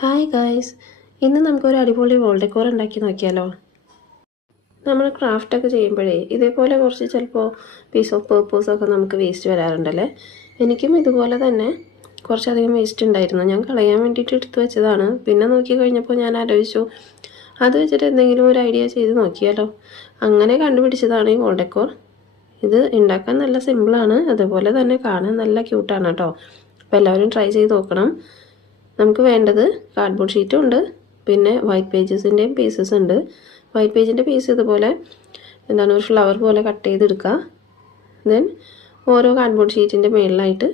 Hi guys, ഇന്ന് നമുക്കൊരു അടിപൊളി വോൾ ഡെക്കോർ ഉണ്ടാക്കി നോക്കിയാലോ. നമ്മൾ ക്രാഫ്റ്റൊക്കെ ചെയ്യുമ്പോഴേ ഇതേപോലെ കുറച്ച് ചിലപ്പോൾ പീസ് ഓഫ് പേർപ്പേഴ്സൊക്കെ നമുക്ക് വേസ്റ്റ് വരാറുണ്ടല്ലേ. എനിക്കും ഇതുപോലെ തന്നെ കുറച്ചധികം വേസ്റ്റ് ഉണ്ടായിരുന്നു. ഞാൻ കളയാൻ വേണ്ടിയിട്ട് എടുത്തു വെച്ചതാണ്. പിന്നെ നോക്കി കഴിഞ്ഞപ്പോൾ ഞാൻ ആലോചിച്ചു അത് വെച്ചിട്ട് എന്തെങ്കിലും ഒരു ഐഡിയ ചെയ്ത് നോക്കിയാലോ. അങ്ങനെ കണ്ടുപിടിച്ചതാണ് ഈ വോൾ ഡെക്കോർ. ഇത് ഉണ്ടാക്കാൻ നല്ല സിമ്പിളാണ്, അതുപോലെ തന്നെ കാണാൻ നല്ല ക്യൂട്ടാണ് കേട്ടോ. അപ്പോൾ എല്ലാവരും ട്രൈ ചെയ്ത് നോക്കണം. നമുക്ക് വേണ്ടത് കാർഡ്ബോർഡ് ഷീറ്റും ഉണ്ട്, പിന്നെ വൈറ്റ് പേജസിൻ്റെയും പീസസ് ഉണ്ട്. വൈറ്റ് പേജിൻ്റെ പീസ് ഇതുപോലെ ഒരു ഫ്ലവർ പോലെ കട്ട് ചെയ്തെടുക്കുക. ദെൻ ഓരോ കാർഡ്ബോർഡ് ഷീറ്റിൻ്റെ മുകളിലായിട്ട്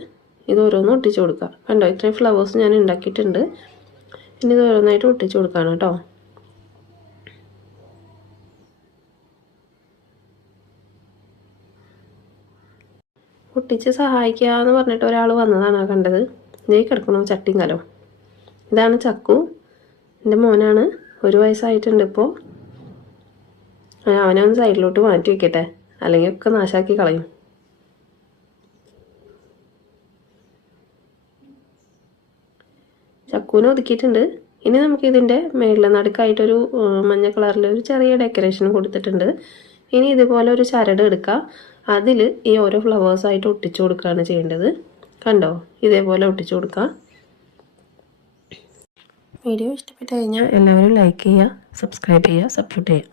ഇത് ഓരോന്നും ഒട്ടിച്ചു കൊടുക്കുക. കണ്ടോ, ഇത്രയും ഫ്ലവേഴ്സ് ഞാൻ ഉണ്ടാക്കിയിട്ടുണ്ട്. ഇനി ഇത് ഓരോന്നായിട്ട് ഒട്ടിച്ചു കൊടുക്കുകയാണ് കേട്ടോ. ഒട്ടിച്ച് സഹായിക്കുക എന്ന് പറഞ്ഞിട്ട് ഒരാൾ വന്നതാണ് കണ്ടത്. ഇതേ കിടക്കണോ ചട്ടിയും കലോ. ഇതാണ് ചക്കു, എൻ്റെ മോനാണ്. 1 വയസ്സായിട്ടുണ്ട് ഇപ്പോൾ. അവനവൻ സൈഡിലോട്ട് മാറ്റി വയ്ക്കട്ടെ, അല്ലെങ്കിൽ ഒക്കെ നാശാക്കി കളയും. ചക്കുവിനെ ഒതുക്കിയിട്ടുണ്ട്. ഇനി നമുക്ക് ഇതിൻ്റെ മേളിൽ നടുക്കായിട്ടൊരു മഞ്ഞ കളറിൽ ഒരു ചെറിയ ഡെക്കറേഷൻ കൊടുത്തിട്ടുണ്ട്. ഇനി ഇതുപോലെ ഒരു ചരട് എടുക്കുക, അതിൽ ഈ ഓരോ ഫ്ലവേഴ്സായിട്ട് ഒട്ടിച്ചു കൊടുക്കുകയാണ് ചെയ്യേണ്ടത്. കണ്ടോ, ഇതേപോലെ ഒട്ടിച്ചു കൊടുക്കുക. വീഡിയോ ഇഷ്ടപ്പെട്ട് കഴിഞ്ഞാൽ എല്ലാവരും ലൈക്ക് ചെയ്യുക, സബ്സ്ക്രൈബ് ചെയ്യുക, സപ്പോർട്ട് ചെയ്യുക.